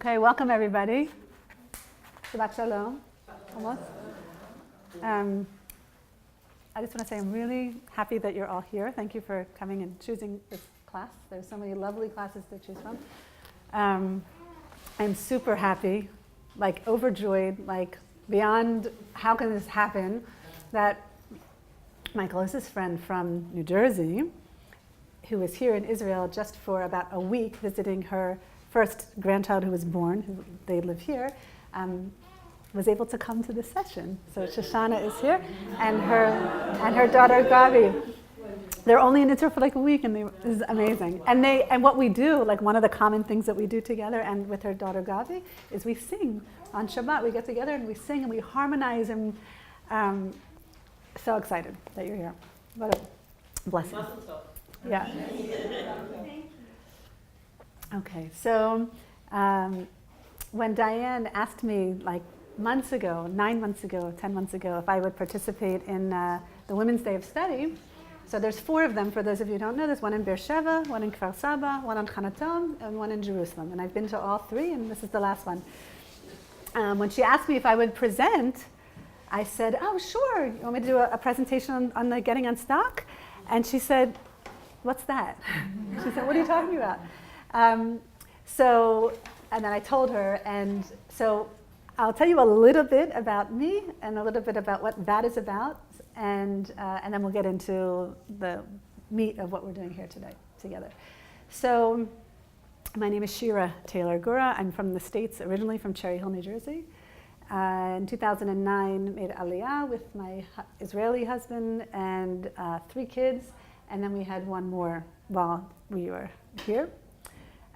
Okay, welcome everybody. Shabbat Shalom. Almost. I just want to say I'm really happy that you're all here. Thank you for coming and choosing this class. There's so many lovely classes to choose from. I'm super happy, like overjoyed, like beyond how can this happen, that my closest friend from New Jersey, who was here in Israel just for about a week visiting her first grandchild who was born, they live here, was able to come to this session. So Shoshana is here, and her daughter Gabi. They're only in Israel for like a week, and this is amazing. And what we do, like one of the common things that we do together, and with her daughter Gabi, is we sing on Shabbat. We get together and we sing and we harmonize, and so excited that you're here. What a blessing. Yeah. Okay, so when Diane asked me like months ago, 9 months ago, 10 months ago, if I would participate in the Women's Day of Study, so there's 4 of them, for those of you who don't know, there's one in Beersheba, one in Kfar Saba, one on Hanaton, and one in Jerusalem. And I've been to all 3, and this is the last one. When she asked me if I would present, I said, oh, sure. You want me to do a presentation on the getting unstuck? And she said, what's that? She said, what are you talking about? And then I told her, and so I'll tell you a little bit about me and a little bit about what that is about, and then we'll get into the meat of what we're doing here today together. So my name is Shira Taylor Gura. I'm from the States, originally from Cherry Hill, New Jersey. In 2009, made Aliyah with my Israeli husband and 3 kids, and then we had one more while we were here.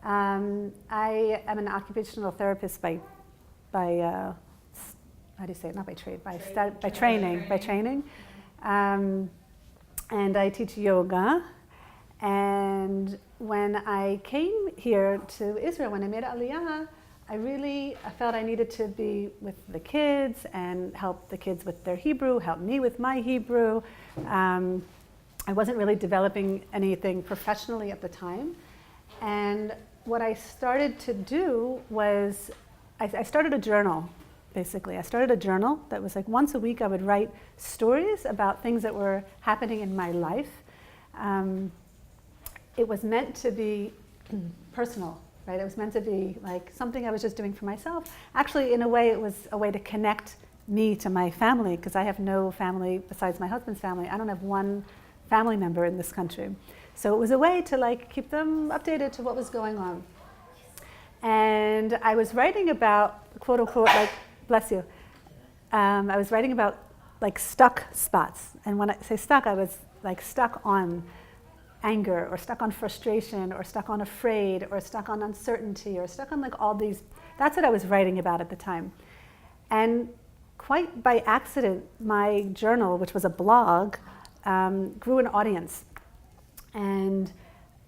I am an occupational therapist by how do you say it? Not by trade, by training. And I teach yoga. And when I came here to Israel, when I made Aliyah, I felt I needed to be with the kids and help the kids with their Hebrew, help me with my Hebrew. I wasn't really developing anything professionally at the time. And what I started to do was, I started a journal, basically. I started a journal that was like once a week I would write stories about things that were happening in my life. It was meant to be personal, right? It was meant to be like something I was just doing for myself. Actually, in a way, it was a way to connect me to my family, because I have no family besides my husband's family. I don't have one family member in this country. So it was a way to like keep them updated to what was going on. And I was writing about, quote unquote, like, bless you. I was writing about like stuck spots. And when I say stuck, I was like stuck on anger, or stuck on frustration, or stuck on afraid, or stuck on uncertainty, or stuck on like all these. That's what I was writing about at the time. And quite by accident, my journal, which was a blog, grew an audience. And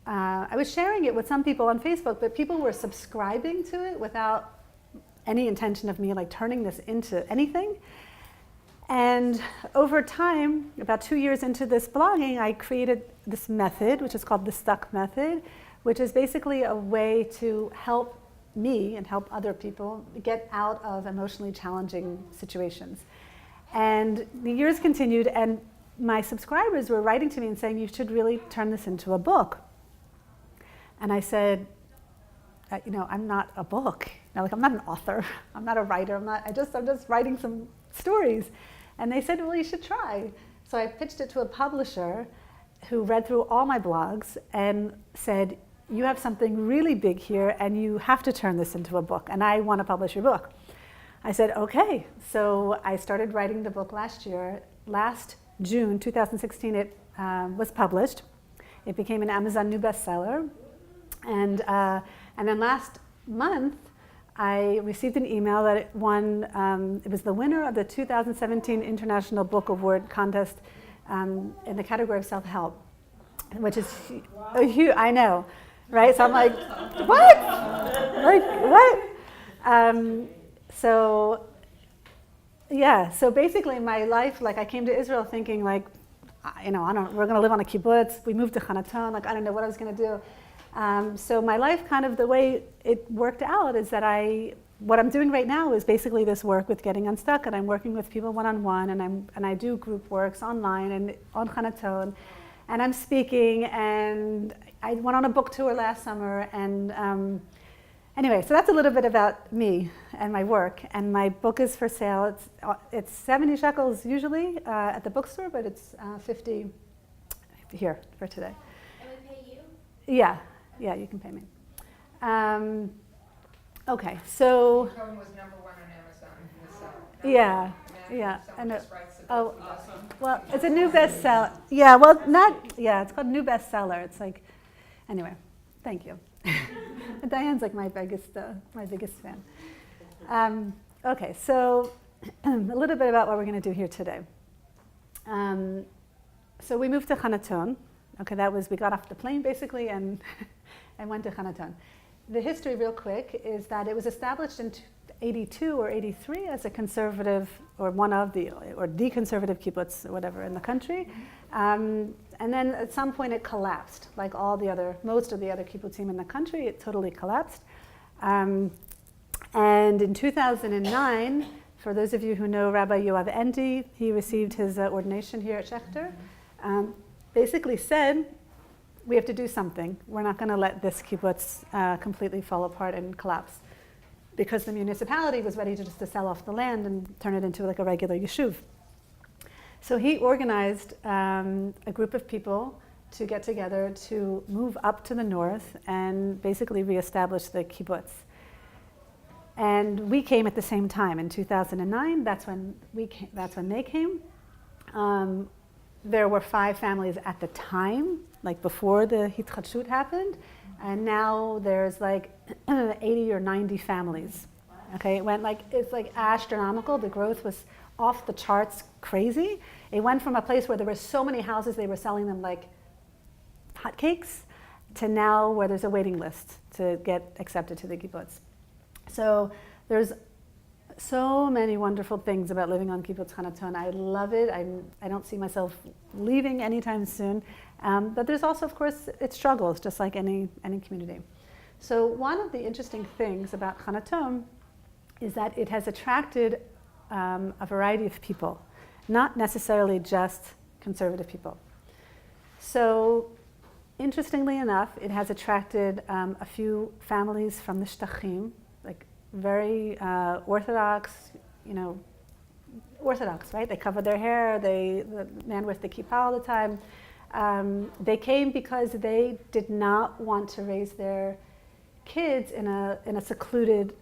I was sharing it with some people on Facebook, but people were subscribing to it without any intention of me like turning this into anything. And over time, about 2 years into this blogging, I created this method, which is called the Stuck Method, which is basically a way to help me and help other people get out of emotionally challenging situations. And the years continued, and my subscribers were writing to me and saying, you should really turn this into a book. And I said, I'm not a book. Like I'm not an author. I'm not a writer. I'm just writing some stories. And they said, well, you should try. So I pitched it to a publisher who read through all my blogs and said, you have something really big here, and you have to turn this into a book, and I want to publish your book. I said, okay. So I started writing the book last year. Last June 2016, it was published. It became an Amazon new bestseller. And then last month, I received an email that it won, it was the winner of the 2017 International Book Award contest in the category of self-help, which is a huge, I know, right? So I'm like, what? Like, what? So basically my life, like I came to Israel thinking like, we're gonna live on a kibbutz. We moved to Hanaton, like I don't know what I was gonna do. So my life, kind of the way it worked out, is that what I'm doing right now is basically this work with getting unstuck, and I'm working with people one-on-one, and I do group works online and on Hanaton, and I'm speaking, and I went on a book tour last summer, and anyway, so that's a little bit about me and my work, and my book is for sale. It's 70 shekels usually at the bookstore, but it's 50 here for today. And we pay you? Yeah, you can pay me. Okay, so. The poem was #1 on Amazon. Yeah. Someone just writes the Oh, book, who doesn't. well, it's a new bestseller. Yeah, well, it's called new bestseller. It's like, anyway, thank you. Diane's like my biggest fan. Okay, so a little bit about what we're going to do here today. So we moved to Hanaton. Okay, we got off the plane basically and went to Hanaton. The history, real quick, is that it was established in 82 or 83 as a conservative, or the conservative kibbutz or whatever in the country. And then at some point it collapsed, like most of the other kibbutzim in the country, it totally collapsed. And in 2009, for those of you who know Rabbi Yoav Endi, he received his ordination here at Schechter, basically said, we have to do something. We're not going to let this kibbutz completely fall apart and collapse, because the municipality was ready to sell off the land and turn it into like a regular yeshuv. So he organized a group of people to get together to move up to the north and basically reestablish the kibbutz. And we came at the same time in 2009. That's when they came. There were 5 families at the time, like before the Hitchadshut happened, and now there's like 80 or 90 families. Okay, it's like astronomical. The growth was off the charts, crazy. It went from a place where there were so many houses they were selling them like hotcakes, to now where there's a waiting list to get accepted to the kibbutz. So there's so many wonderful things about living on Kibbutz Hanaton. I love it. I don't see myself leaving anytime soon. But there's also, of course, its struggles, just like any community. So one of the interesting things about Hanaton is that it has attracted a variety of people, not necessarily just conservative people. So interestingly enough, it has attracted a few families from the Shtachim, like very Orthodox, Orthodox, right? They cover their hair, the man with the kippah all the time. They came because they did not want to raise their kids in a secluded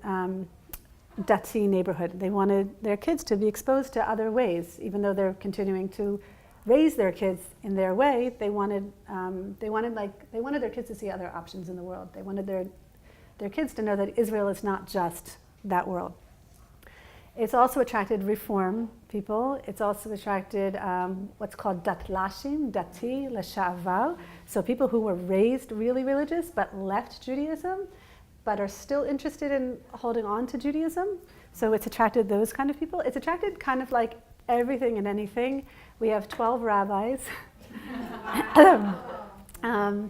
Dati neighborhood. They wanted their kids to be exposed to other ways, even though they're continuing to raise their kids in their way. They wanted their kids to see other options in the world. They wanted their kids to know that Israel is not just that world. It's also attracted Reform people. It's also attracted what's called datlashim, dati l'sha'avar. So people who were raised really religious but left Judaism, but are still interested in holding on to Judaism. So it's attracted those kind of people. It's attracted kind of like everything and anything. We have 12 rabbis.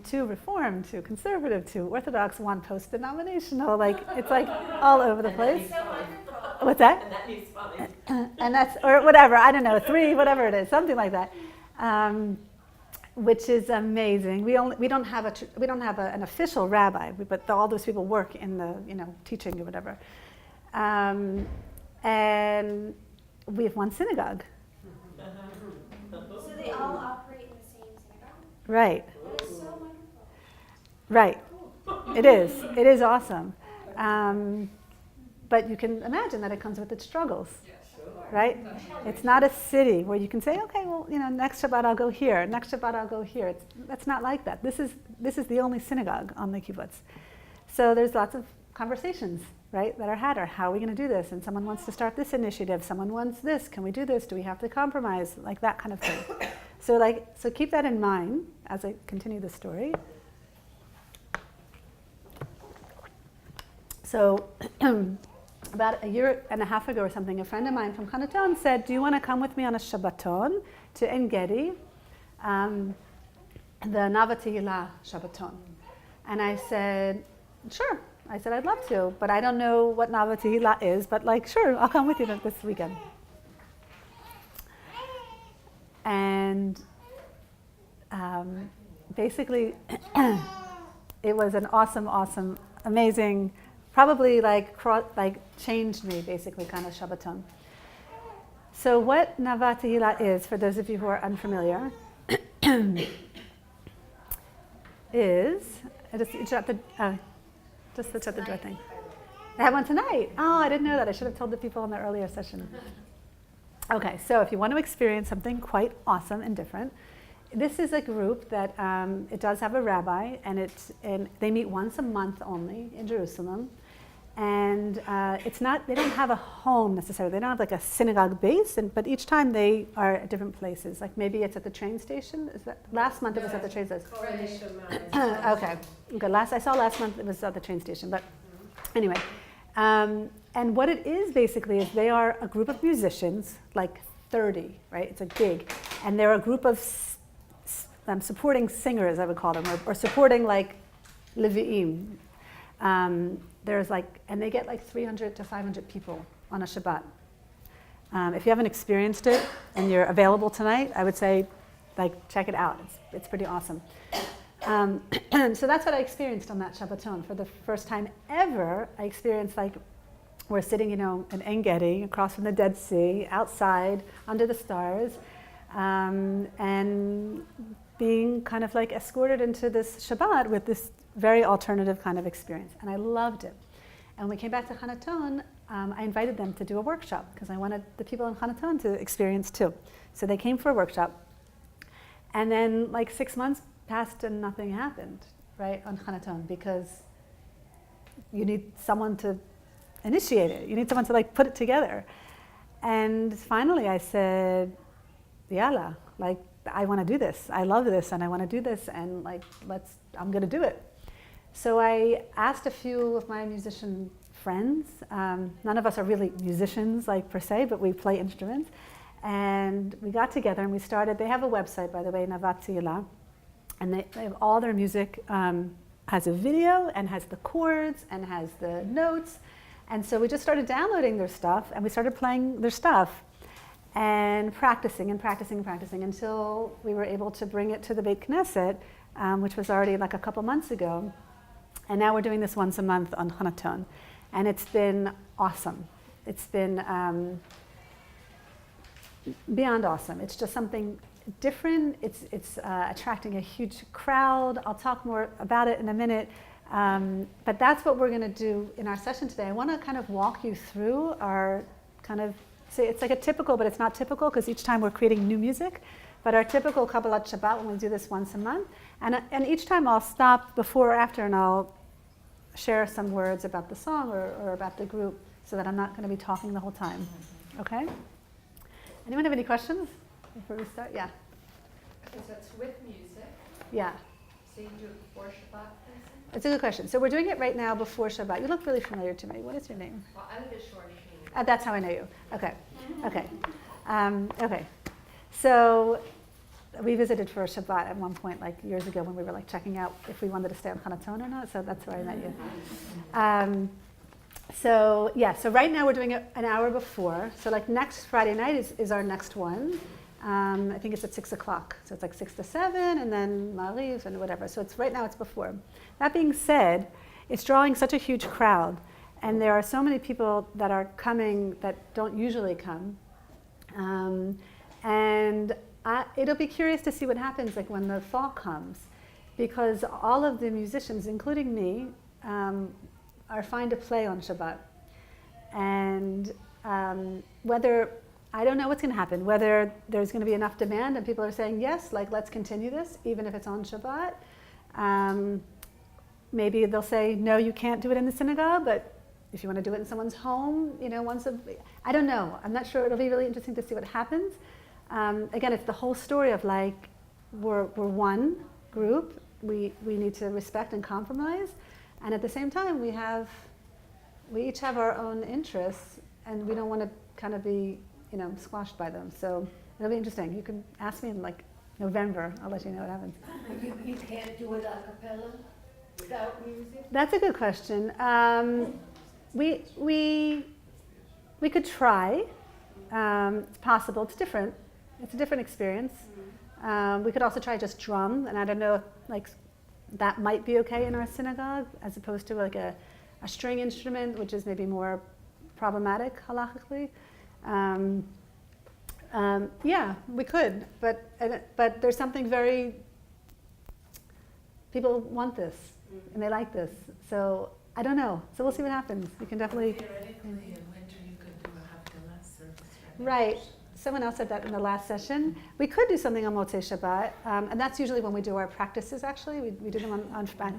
2 Reform, 2 Conservative, 2 Orthodox, 1 post-denominational. It's like all over the place. What's that? And that means funny. And that's, or whatever, I don't know, 3, whatever it is, something like that, which is amazing. We don't have an official rabbi, but all those people work in the teaching or whatever, and we have 1 synagogue. So they all operate in the same synagogue? Right. That is so wonderful. Right. It is. It is awesome. But you can imagine that it comes with its struggles, right? It's not a city where you can say, okay, well, next Shabbat I'll go here, next Shabbat I'll go here. That's not like that. This is the only synagogue on the kibbutz. So there's lots of conversations, right, that are had, or how are we going to do this? And someone wants to start this initiative, someone wants this, can we do this? Do we have to compromise? Like that kind of thing. So keep that in mind as I continue the story. So about a year and a half ago or something, a friend of mine from Hanaton said, do you want to come with me on a Shabbaton to En Gedi, the Nava Tehillah Shabbaton? And I said, sure. I said, I'd love to, but I don't know what Nava Tehillah is, but like, sure, I'll come with you this weekend. And basically, it was an awesome, amazing, probably like changed me, basically, kind of Shabbaton. So what Nava Tehillah is, for those of you who are unfamiliar, is just the shut the door thing. I have one tonight. Oh, I didn't know that. I should have told the people in the earlier session. Okay, so if you want to experience something quite awesome and different, this is a group that it does have a rabbi, and they meet once a month only in Jerusalem. And they don't have a home necessarily. They don't have like a synagogue base, but each time they are at different places. Like maybe it's at the train station. Last month it was at the train station? Okay. I saw last month it was at the train station, but anyway. And what it is basically is they are a group of musicians, like 30, right? It's a gig. And they're a group of supporting singers, I would call them, or supporting like Levi'im. And they get like 300 to 500 people on a Shabbat. If you haven't experienced it and you're available tonight, I would say, like, check it out. It's pretty awesome. So that's what I experienced on that Shabbaton. For the first time ever, I experienced like we're sitting, in En Gedi, across from the Dead Sea, outside under the stars, and being kind of like escorted into this Shabbat with this very alternative kind of experience. And I loved it. And when we came back to Hanaton, I invited them to do a workshop because I wanted the people in Hanaton to experience too. So they came for a workshop. And then like 6 months passed and nothing happened, right, on Hanaton, because you need someone to initiate it. You need someone to like put it together. And finally I said, Yalla, like I want to do this. I love this and I want to do this, and like I'm going to do it. So I asked a few of my musician friends. None of us are really musicians like per se, but we play instruments. And we got together and we started. They have a website, by the way, Navat Tehillah, and they have all their music has a video and has the chords and has the notes. And so we just started downloading their stuff and we started playing their stuff and practicing until we were able to bring it to the Beit Knesset, which was already like a couple months ago. And now we're doing this once a month on Hanaton. And it's been awesome. It's been beyond awesome. It's just something different. It's attracting a huge crowd. I'll talk more about it in a minute. But that's what we're going to do in our session today. I want to kind of walk you through our kind of, say it's like a typical, but it's not typical because each time we're creating new music. But our typical Kabbalat Shabbat, when we do this once a month. And each time I'll stop before or after and I'll share some words about the song or about the group so that I'm not going to be talking the whole time. Okay? Anyone have any questions before we start? Yeah. Okay, so it's with music. Yeah. So you do it before Shabbat? It's a good question. So we're doing it right now before Shabbat. You look really familiar to me. What is your name? Well, I'm the shorty. That's how I know you. Okay. Okay. Okay. So we visited for Shabbat at one point, like years ago, when we were like checking out if we wanted to stay on Hanaton or not. So that's where I met you. So right now we're doing it an hour before. So like next Friday night is our next one. I think it's at 6 o'clock. So it's like 6 to 7 and then Ma'ariv and whatever. So right now it's before. That being said, it's drawing such a huge crowd. And there are so many people that are coming that don't usually come. And it'll be curious to see what happens like when the fall comes. Because all of the musicians, including me, are fine to play on Shabbat. And whether, I don't know what's going to happen, whether there's going to be enough demand and people are saying, yes, like let's continue this, even if it's on Shabbat. Maybe they'll say, no, you can't do it in the synagogue, but if you want to do it in someone's home, I don't know. I'm not sure. It'll be really interesting to see what happens. Again, it's the whole story of like, we're one group. We need to respect and compromise. And at the same time, we each have our own interests and we don't want to kind of be, squashed by them. So it'll be interesting. You can ask me in like November. I'll let you know what happens. You can't do it a cappella? Without music? That's a good question. We could try. It's possible. It's different. It's a different experience. We could also try just drum, and I don't know, like that might be okay in our synagogue, as opposed to like a string instrument, which is maybe more problematic halachically. Yeah, we could, but there's something very. People want this, and they like this. So I don't know. So we'll see what happens. We can definitely. Theoretically, in winter you could do a Havdalah service. Right. Someone else said that in the last session. We could do something on Motzei Shabbat, and that's usually when we do our practices. Actually, we do them on Shabbat.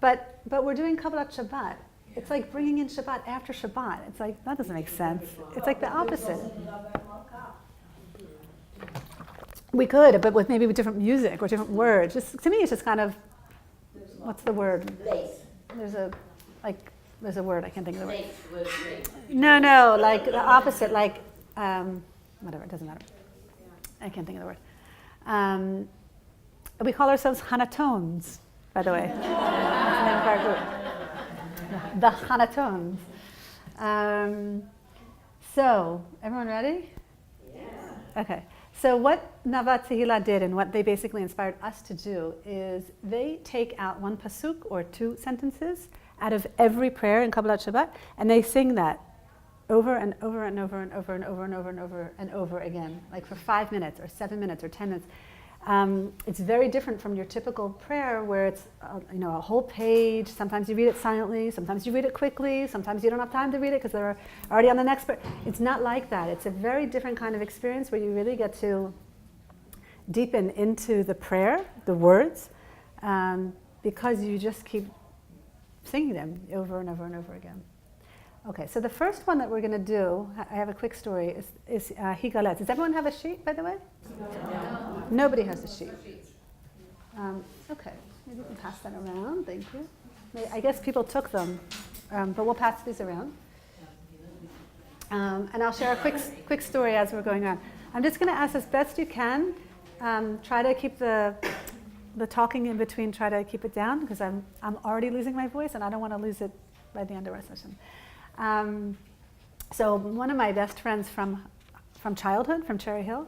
But we're doing Kabbalat Shabbat. It's like bringing in Shabbat after Shabbat. It's like that doesn't make sense. It's like the opposite. We could, but with maybe with different music or different words. Just to me, it's just kind of what's the word? There's a word, I can't think of the word. No, like the opposite, like, whatever, it doesn't matter. I can't think of the word. We call ourselves Hanatones, by the way. That's the name of our group. The Hanatones. So, everyone ready? Yes. Okay. So what Navat Tehillah did and what they basically inspired us to do is they take out one pasuk or two sentences out of every prayer in Kabbalat Shabbat, and they sing that over and over and over and over and over and over and over and over again, like for 5 minutes or 7 minutes or 10 minutes. It's very different from your typical prayer where it's a whole page. Sometimes you read it silently, sometimes you read it quickly, sometimes you don't have time to read it because they're already on the next prayer. It's not like that. It's a very different kind of experience where you really get to deepen into the prayer, the words, because you just keep singing them over and over and over again. Okay, so the first one that we're going to do, I have a quick story, is Higalet. Does everyone have a sheet, by the way? No. Nobody has a sheet. Okay, maybe we can pass that around, thank you. I guess people took them, but we'll pass these around. And I'll share a quick story as we're going on. I'm just going to ask as best you can, try to keep the talking in between, try to keep it down, because I'm already losing my voice and I don't want to lose it by the end of our session. So one of my best friends from childhood, from Cherry Hill,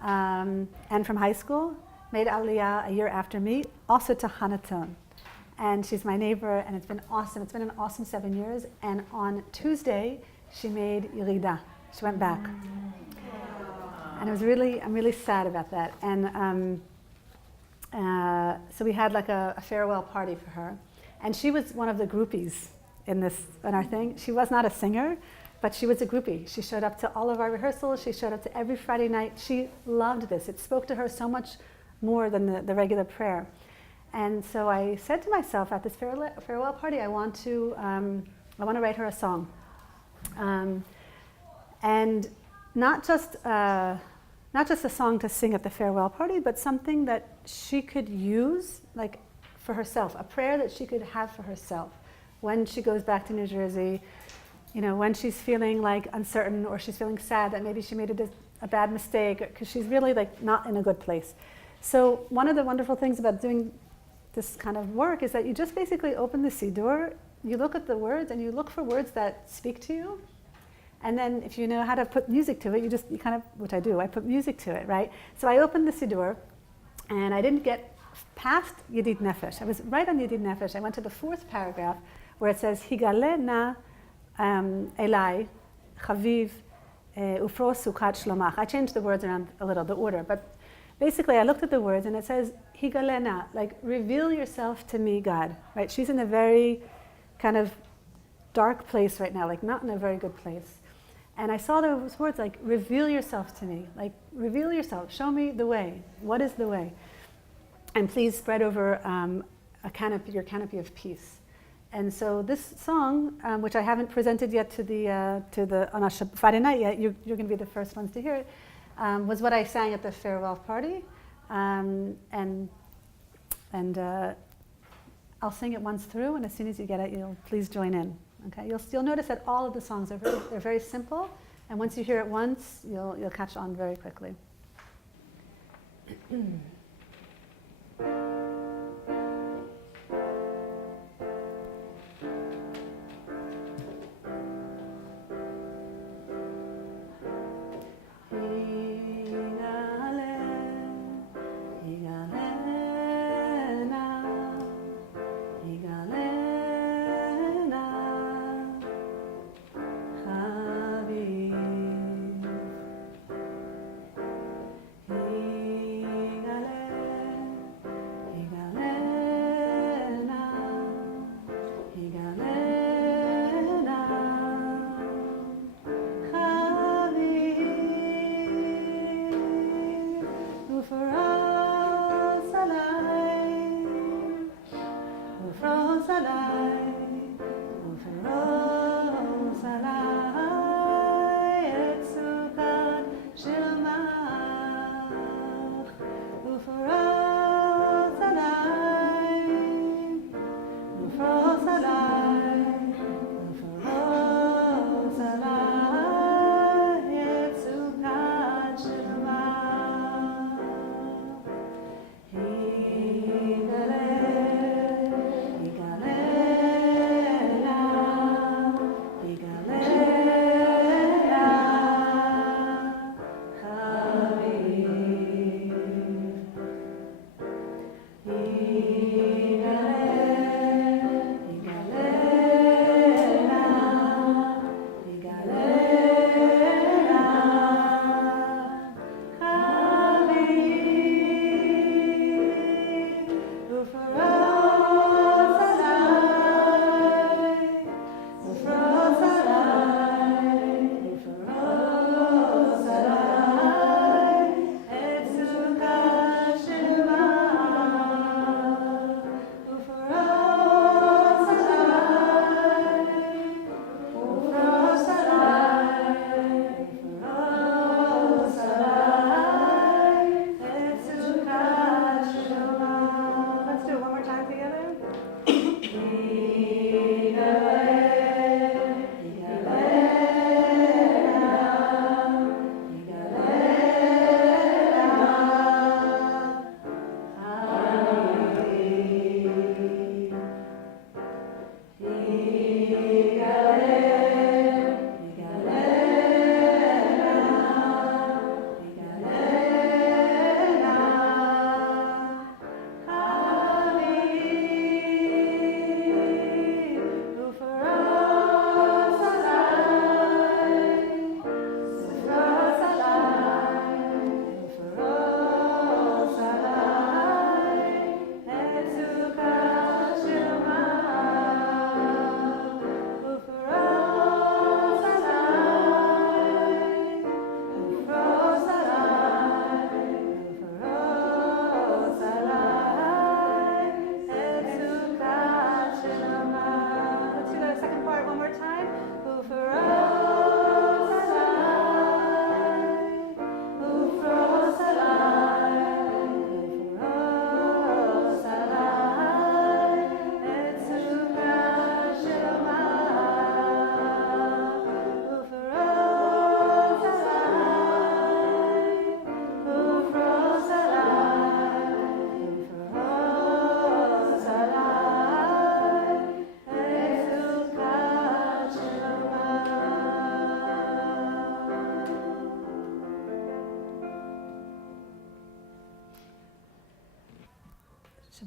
and from high school, made Aliyah a year after me, also to Hanaton. And she's my neighbor, and it's been awesome. It's been an awesome 7 years. And on Tuesday, she made Yerida. She went back. And I'm really sad about that. And so we had like a farewell party for her. And she was one of the groupies in our thing. She was not a singer, but she was a groupie. She showed up to all of our rehearsals. She showed up to every Friday night. She loved this. It spoke to her so much more than the regular prayer. And so I said to myself at this farewell party, I want to write her a song. And not just a song to sing at the farewell party, but something that she could use like for herself, a prayer that she could have for herself when she goes back to New Jersey, when she's feeling like uncertain or she's feeling sad that maybe she made a bad mistake because she's really like not in a good place. So one of the wonderful things about doing this kind of work is that you just basically open the Siddur, you look at the words and you look for words that speak to you. And then if you know how to put music to it, you kind of, which I do, I put music to it, right? So I opened the Siddur and I didn't get past Yedid Nefesh. I was right on Yedid Nefesh. I went to the 4th paragraph where it says, Higale na elai chaviv ufro sukat shlomach. I changed the words around a little, the order, but basically I looked at the words and it says, Higale na, like reveal yourself to me, God, right? She's in a very kind of dark place right now, like not in a very good place. And I saw those words like, reveal yourself to me, like reveal yourself, show me the way. What is the way? And please spread over your canopy of peace. And so this song, which I haven't presented yet to the on a Friday night yet, you're going to be the first ones to hear it, was what I sang at the farewell party, and I'll sing it once through, and as soon as you get it, you'll please join in. Okay, you'll notice that all of the songs they're very simple, and once you hear it once, you'll catch on very quickly.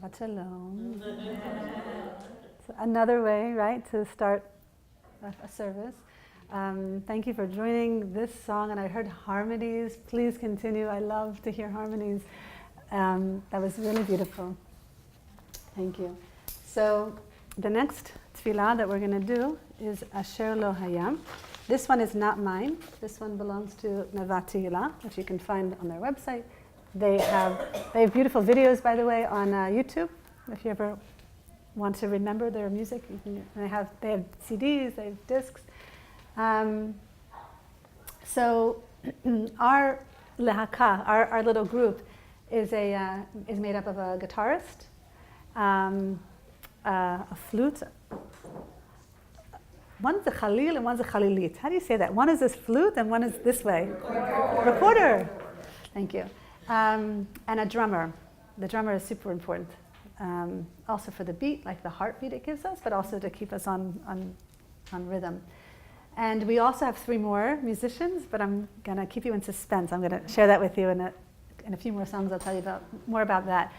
Shabbat Shalom. So another way, right, to start a service. Thank you for joining this song, and I heard harmonies. Please continue. I love to hear harmonies. That was really beautiful. Thank you. So the next tefillah that we're going to do is Asher Lo Hayam. This one is not mine. This one belongs to Navat Tehillah, which you can find on their website. They have beautiful videos, by the way, on YouTube. If you ever want to remember their music, they have CDs, they have discs. So our lehaka, our little group, is made up of a guitarist, a flute. One's a khalil and one's a khalilit. How do you say that? One is this flute and one is this way. Recorder. Thank you. And a drummer. The drummer is super important. Also for the beat, like the heartbeat it gives us, but also to keep us on rhythm. And we also have 3 more musicians, but I'm going to keep you in suspense. I'm going to share that with you in a few more songs. I'll tell you more about that.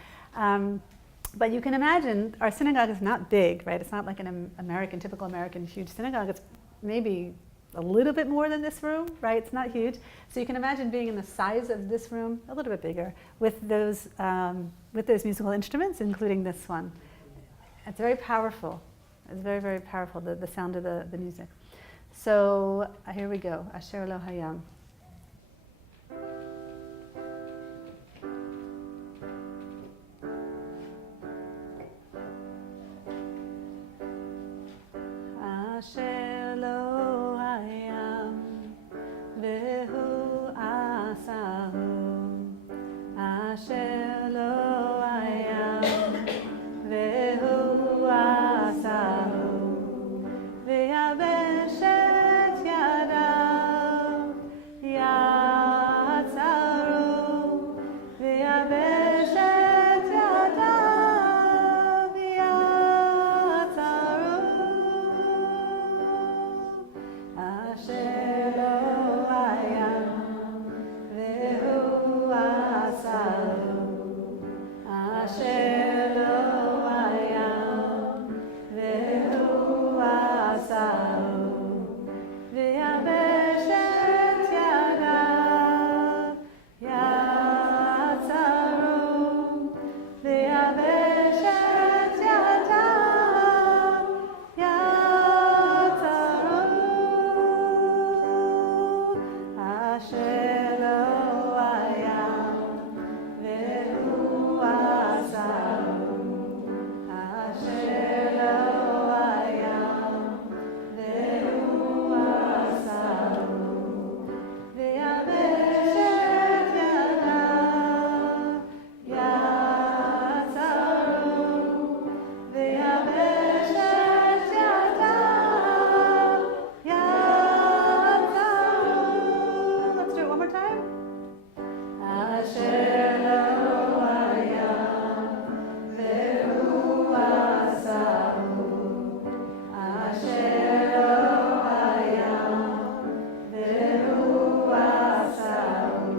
But you can imagine our synagogue is not big, right? It's not like an typical American huge synagogue. It's maybe a little bit more than this room, right? It's not huge. So you can imagine being in the size of this room, a little bit bigger, with those musical instruments, including this one. It's very powerful. It's very, very powerful, the sound of the music. So here we go. Asher Lo Hayam. Asher lo hayam vehu asahu. Asher lo hayam vehu asahu. V'yabeshet yadav yatzaru. V'yabeshet yadav yatzaru. Asher lo hayam vehu asahu. Asher lo hayam vehu asahu. V'yabeshet yadav yatzaru. V'yabeshet yadav yatzaru. Asher lo hayam vehu asahu. Asher lo hayam vehu asahu. V'yabeshet yadav yatzaru. V'yabeshet yadav yatzaru. Let's do it one more time. Asher lo hayam vehu asahu. Asher lo hayam vehu asahu.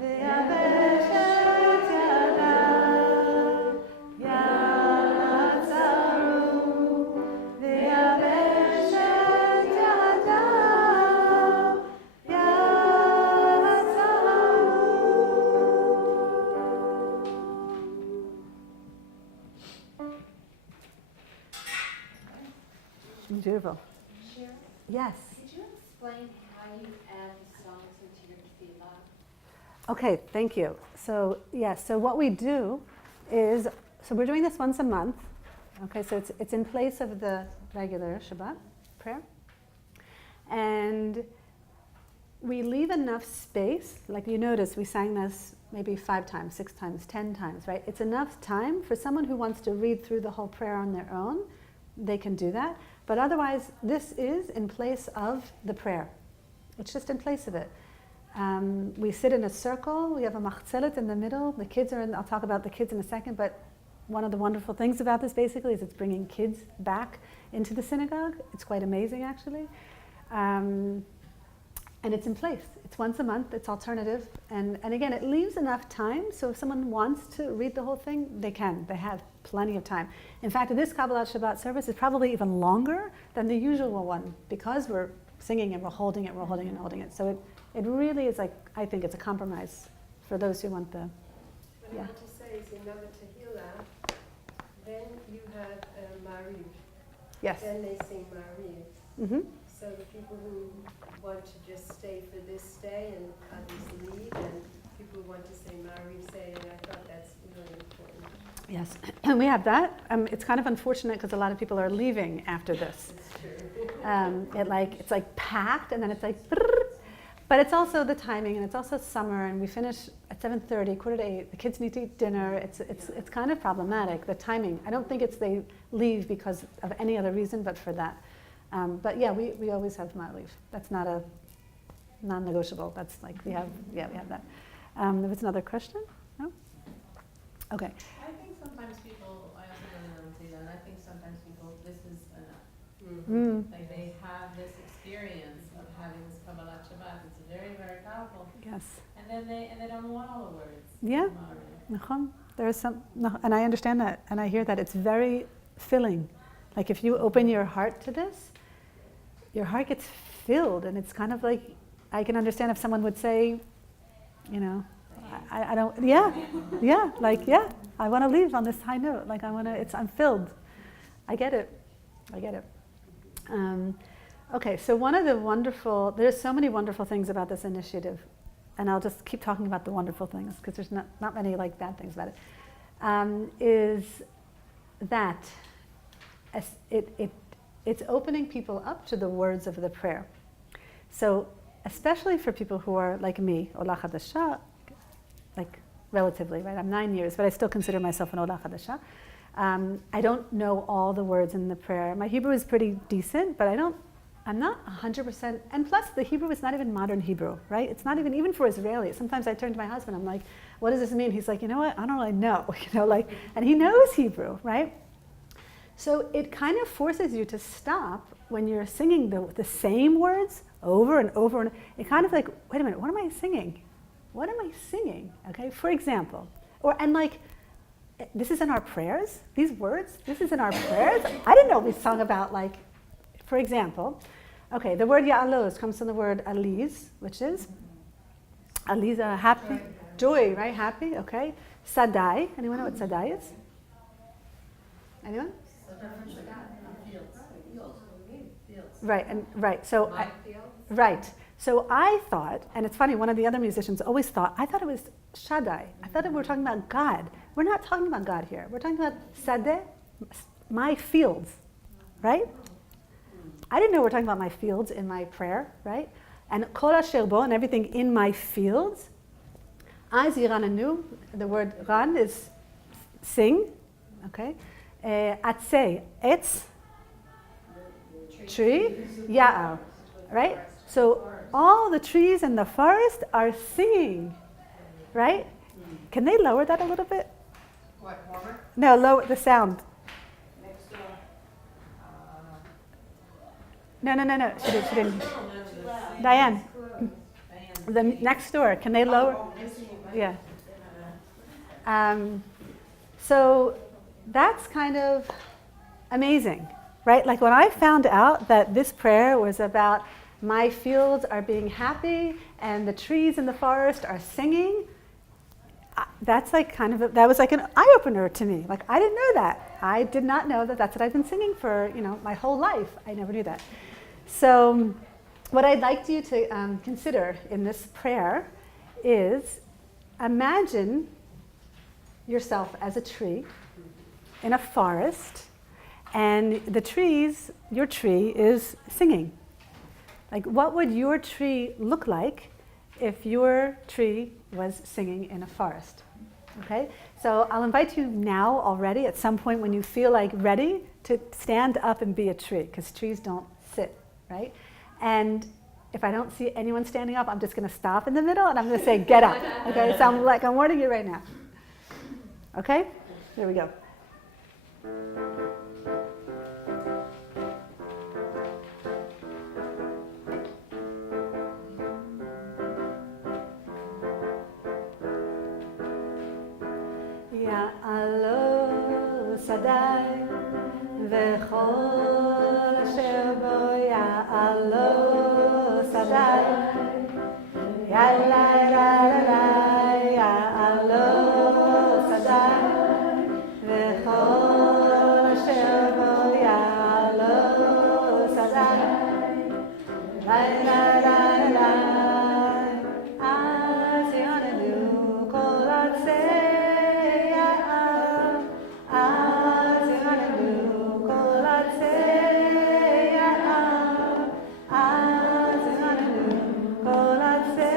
V'yabeshet yadav yatzaru. V'yabeshet yadav yatzaru. Beautiful. Shira, Yes. could you explain how you add the songs into your tefillah? Okay, thank you. So so what we do is, so we're doing this once a month. Okay, so it's in place of the regular Shabbat prayer. And we leave enough space, like you notice we sang this maybe 5 times, 6 times, 10 times, right? It's enough time for someone who wants to read through the whole prayer on their own. They can do that. But otherwise, this is in place of the prayer. It's just in place of it. We sit in a circle. We have a machzelet in the middle. The kids are in, I'll talk about the kids in a second, but one of the wonderful things about this basically is it's bringing kids back into the synagogue. It's quite amazing, actually. and it's in place. It's once a month, it's alternative. And again, it leaves enough time, so if someone wants to read the whole thing, they can. They have plenty of time. In fact, this Kabbalat Shabbat service is probably even longer than the usual one, because we're singing and we're holding it, we're holding it and holding it. So it really is like, I think it's a compromise for those who want the, What I yeah. want to say is in Nava Tehillah, then you have Mariv. Yes. Then they sing Mariv. Mm-hmm. So the people who want to just stay for this stay and others leave, and people who want to say Mariv say, and I thought that's really important. Yes, and we have that. It's kind of unfortunate because a lot of people are leaving after this. It's true. It's like packed, and then it's like, brrr. But it's also the timing, and it's also summer, and we finish at 7:30, 7:45. The kids need to eat dinner. It's kind of problematic, the timing. I don't think it's they leave because of any other reason, but for that. But yeah, we always have Ma'ariv. That's not a non-negotiable. That's like we have that. There was another question? No? Okay. I think sometimes people, I also don't say that, and I think sometimes people, this is enough. Mm. Like they have this experience of having this Kabbalat Shabbat. It's very, very powerful. Yes. And then they don't want all the words. Yeah. Nachon. There is some, no, and I understand that, and I hear that. It's very filling. Like if you open your heart to this, your heart gets filled, and it's kind of like, I can understand if someone would say, you know, I don't, I want to leave on this high note. Like I'm filled. I get it. Okay, so there's so many wonderful things about this initiative, and I'll just keep talking about the wonderful things because there's not many like bad things about it. Is that it's opening people up to the words of the prayer. So especially for people who are like me, Ola Chadasha, like relatively, right? I'm 9 years, but I still consider myself an Ola Chadasha. I don't know all the words in the prayer. My Hebrew is pretty decent, but I'm not 100%, and plus the Hebrew is not even modern Hebrew, right? It's not even for Israelis. Sometimes I turn to my husband, I'm like, what does this mean? He's like, you know what, I don't really know, and he knows Hebrew, right? So it kind of forces you to stop when you're singing the same words over and over, and it kind of like, wait a minute, what am I singing? What am I singing? Okay, for example, this is in our prayers, these words, this is in our prayers. I didn't know we sung about, like, for example, okay, the word ya'aloz comes from the word aliz, which is aliza, happy, joy, right, happy, okay. Sadai, anyone know what sadai is? Anyone? Right, so I thought, and it's funny, one of the other musicians always thought, I thought it was Shaddai. I thought we were talking about God. We're not talking about God here. We're talking about Sadeh, my fields, right? I didn't know we're talking about my fields in my prayer, right? And Kol Asher Bo, and everything in my fields. Az Yirananu, the word ran is sing, okay? Atzei, etz, tree, ya'ar, right? So all the trees in the forest are singing, right? Can they lower that a little bit? What, warmer? No, lower the sound. Next door. No. She didn't. Diane, the next door. Can they lower? Yeah. So that's kind of amazing, right? Like when I found out that this prayer was about my fields are being happy and the trees in the forest are singing, that's like that was like an eye-opener to me. Like I didn't know that. I did not know that that's what I've been singing for, my whole life. I never knew that. So what I'd like you to consider in this prayer is imagine yourself as a tree in a forest, and your tree is singing. Like, what would your tree look like if your tree was singing in a forest? Okay? So I'll invite you now already, at some point when you feel like ready, to stand up and be a tree, because trees don't sit, right? And if I don't see anyone standing up, I'm just going to stop in the middle and I'm going to say, get up. Okay? So I'm warning you right now. Okay? Here we go. יעלו שדי וכל אשר בו יעלו שדי יעלה יעלו שדי וכל אשר בו יעלו שדי אז יעננו כל עצי העם אז יעננו כל עצי העם אז יעננו כל עצי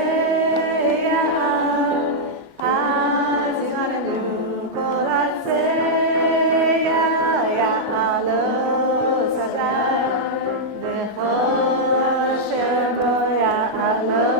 העם אז יעננו כל עצי יעלו שדי וכל אשר בו יעלו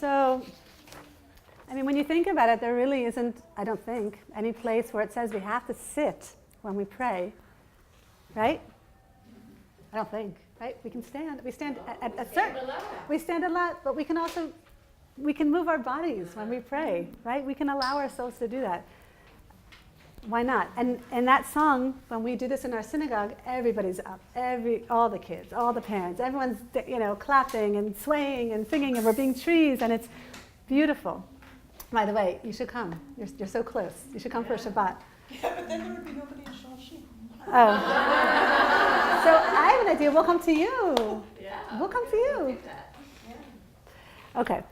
So, I mean, when you think about it, there really isn't, I don't think, any place where it says we have to sit when we pray, right? I don't think, right? We can stand. We stand at a certain. We stand a lot, but we can also, we can move our bodies when we pray, right? We can allow ourselves to do that. Why not? And that song, when we do this in our synagogue, everybody's up. All the kids, all the parents, everyone's, clapping and swaying and singing, and we're being trees, and it's beautiful. By the way, you should come. You're so close. You should come for Shabbat. Yeah, but then there would be nobody in Shloshim. Oh. So I have an idea. We'll come to you. Yeah. We'll come to you. Yeah. Okay.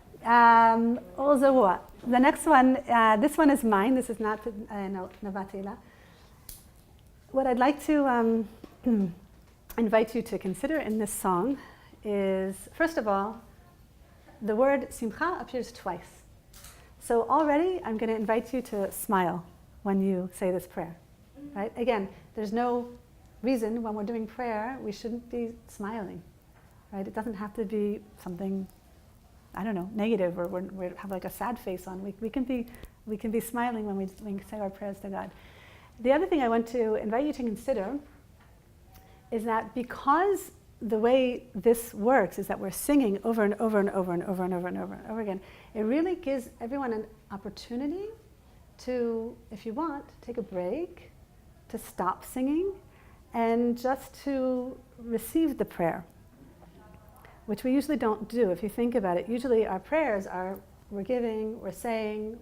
Ol The next one, this one is mine. This is not Navatila. What I'd like to invite you to consider in this song is, first of all, the word simcha appears twice. So already I'm going to invite you to smile when you say this prayer. Right? Again, there's no reason when we're doing prayer we shouldn't be smiling. Right? It doesn't have to be something, I don't know, negative, or we have like a sad face on. We can be smiling when we say our prayers to God. The other thing I want to invite you to consider is that because the way this works is that we're singing over and over and over and over and over and over and over again, it really gives everyone an opportunity to, if you want, take a break, to stop singing, and just to receive the prayer, which we usually don't do. If you think about it, usually our prayers are, we're giving, we're saying,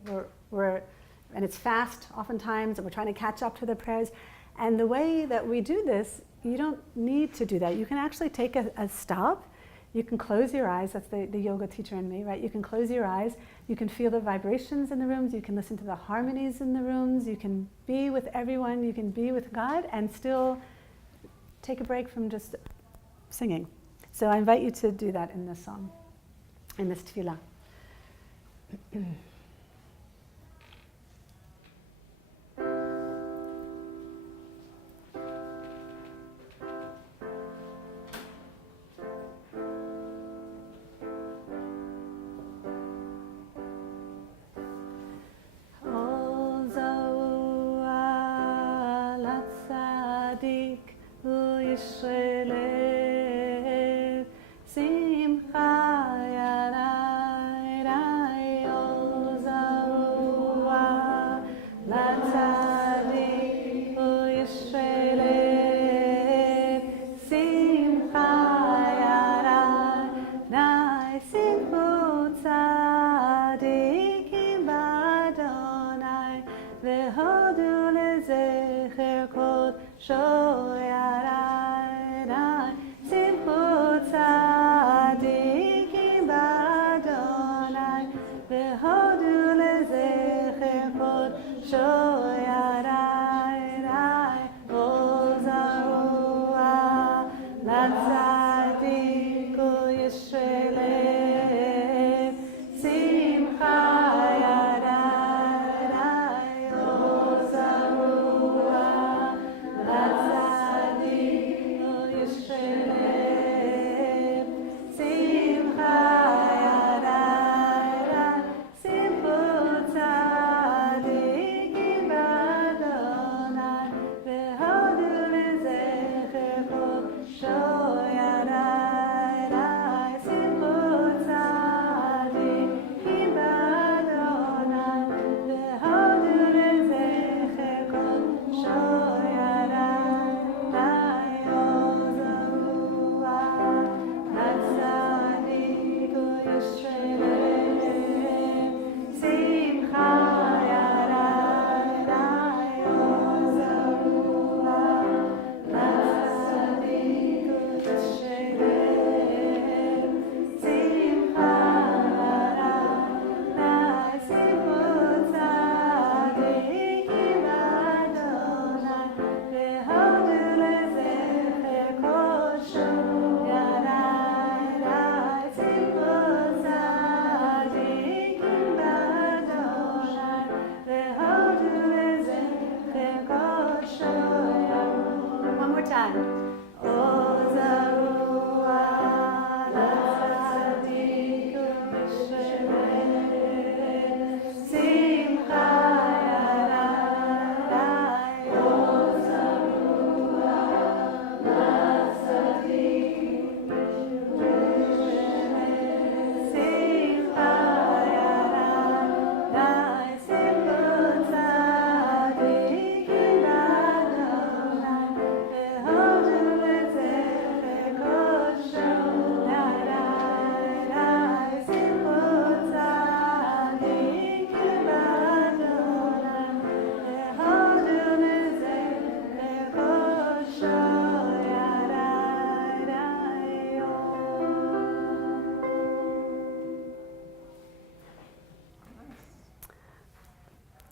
and it's fast oftentimes, and we're trying to catch up to the prayers. And the way that we do this, you don't need to do that. You can actually take a stop. You can close your eyes. That's the yoga teacher in me, right? You can close your eyes. You can feel the vibrations in the rooms. You can listen to the harmonies in the rooms. You can be with everyone. You can be with God and still take a break from just singing. So I invite you to do that in this song, in this tefillah.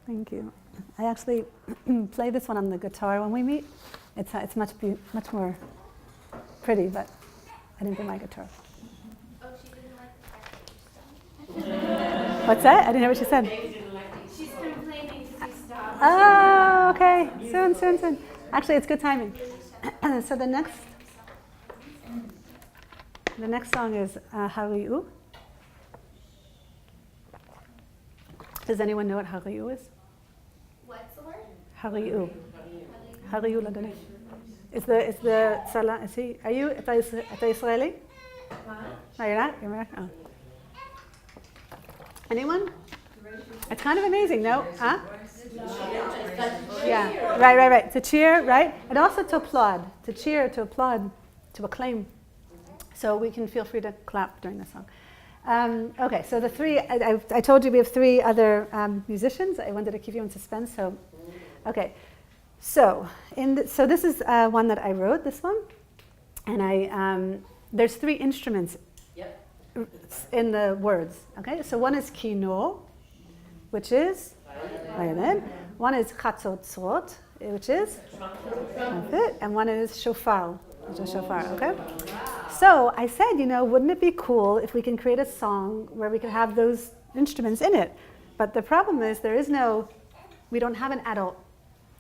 Thank you. I actually play this one on the guitar when we meet. It's much more pretty, but I didn't bring my guitar. Oh, she didn't like the fact that you sung? What's that? I didn't hear what you said. She's complaining because you stopped. Oh, okay. Soon. Actually, it's good timing. So the next song is Hari'u. Does anyone know what Hari'u is? What's the word? Hari'u. Hari'u Ladonai. Is the Salah? Is he? Are you? אתה Israeli? No, you're not. You're American. Oh. Anyone? It's kind of amazing, no? Huh? Yeah. Right. To cheer, right? And also to applaud. To cheer, to applaud, to acclaim. So we can feel free to clap during the song. Okay, so the three, I told you we have three other musicians. I wanted to keep you in suspense. So, okay. So this is one that I wrote, this one. And there's three instruments in the words. Okay, so one is kino, which is violin. One is chatzotzot, which is trumpet. And one is shofar, which is shofar, okay? So I said, wouldn't it be cool if we can create a song where we could have those instruments in it? But the problem is we don't have an adult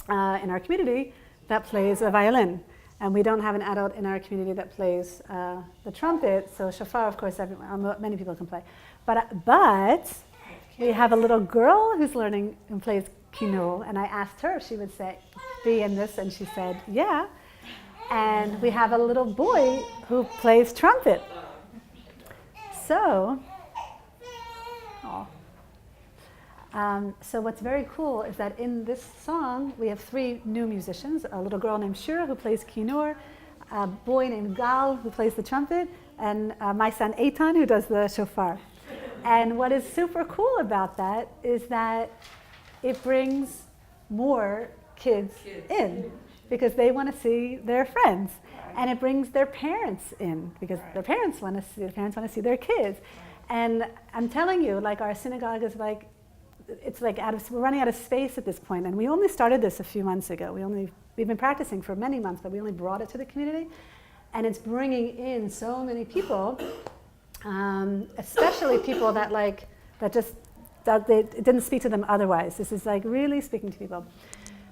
in our community that plays a violin. And we don't have an adult in our community that plays the trumpet. So shofar, of course, many people can play. But we have a little girl who's learning and plays kino. And I asked her if she would be in this, and she said, yeah. And we have a little boy who plays trumpet. So what's very cool is that in this song, we have three new musicians, a little girl named Shira who plays kinnor, a boy named Gal who plays the trumpet, and my son Eitan who does the shofar. And what is super cool about that is that it brings more kids in because they want to see their friends. And it brings their parents in because their parents want to see their kids. And I'm telling you, our synagogue is we're running out of space at this point, and we only started this a few months ago. We've been practicing for many months, but we only brought it to the community, and it's bringing in so many people, especially people that it didn't speak to them otherwise. This is really speaking to people.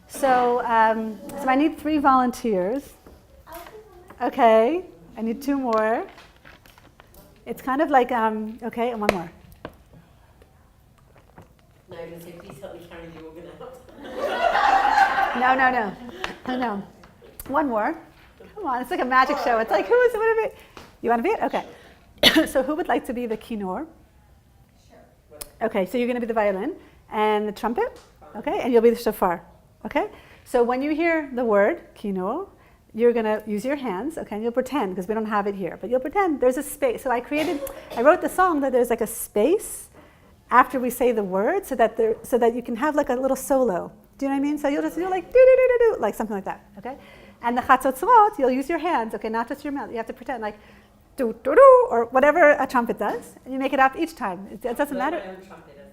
So I need 3 volunteers. Okay, I need 2 more. It's kind of okay, and 1 more. No, you're going to say, please help me carry the organ out. No. 1 more. Come on, it's like a magic show. It's like, what you want to be it? Okay. So who would like to be the kinnor? Sure. Okay, so you're going to be the violin and the trumpet, okay? And you'll be the shofar, okay? So when you hear the word kinnor, you're going to use your hands, okay? And you'll pretend, because we don't have it here, but you'll pretend there's a space. So I wrote the song that there's a space after we say the word so that you can have a little solo. Do you know what I mean? So you'll just do do-do-do-do-do, like something like that, okay? And the chatzotzot, you'll use your hands, okay? Not just your mouth. You have to pretend do-do-do, or whatever a trumpet does, and you make it up each time. It doesn't matter. My own trumpet, as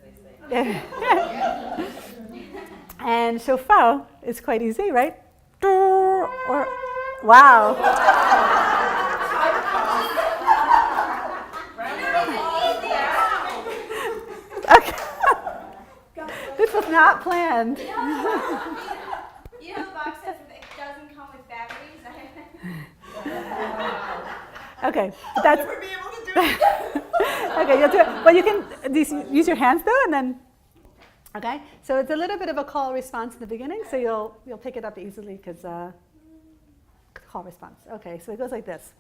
they say. And shofar is quite easy, right? Or wow. Okay. This was not planned. The box says it doesn't come with batteries. Okay, but that's. Never be able to do it. Okay, you'll do it. Well, you can use your hands though, and then. Okay, so it's a little bit of a call response in the beginning, so you'll pick it up easily because call response. Okay, so it goes like this.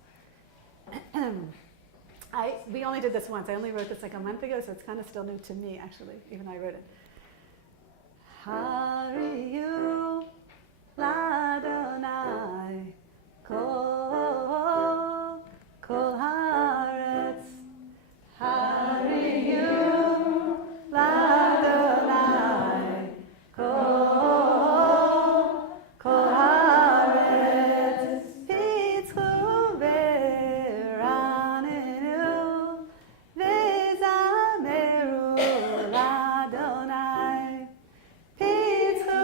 We only did this once. I only wrote this a month ago, so it's kind of still new to me actually, even though I wrote it. Hari'u l'Adonai kol haaretz. Hari'u l'Adonai kol haaretz. Pitzchu v'ranenu v'zameru l'Adonai. Pitzchu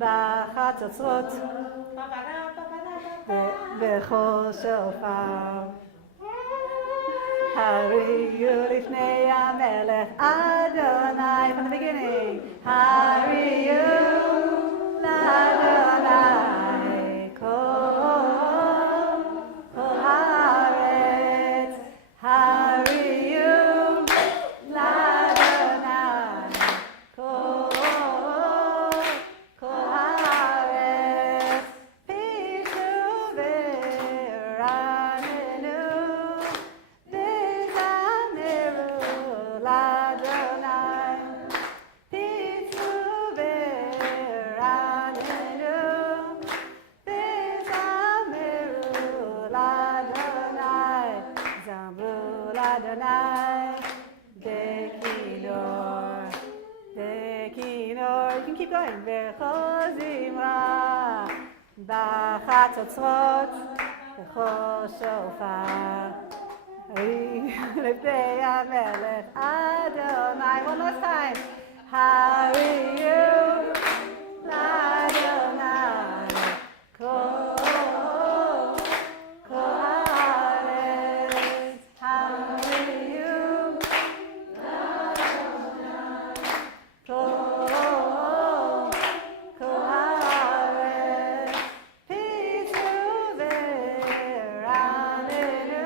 בחצוצרות בכל שופר. הריעו לפני המלך אדוני, from the beginning. הריעו לאדוני כל הארץ. הריעו לאדוני כל הארץ. פישו ורננו וזמרו לאדוני. פישו ורננו וזמרו לאדוני. זמרו לאדוני בכינור, בכינור. You can keep going. בכל זמרה, בחצוצרות, בכל שופר. לפני המלך אדוני. One last time. הריעו לאדוני כל הארץ. הריעו כל הארץ. פישו ורננו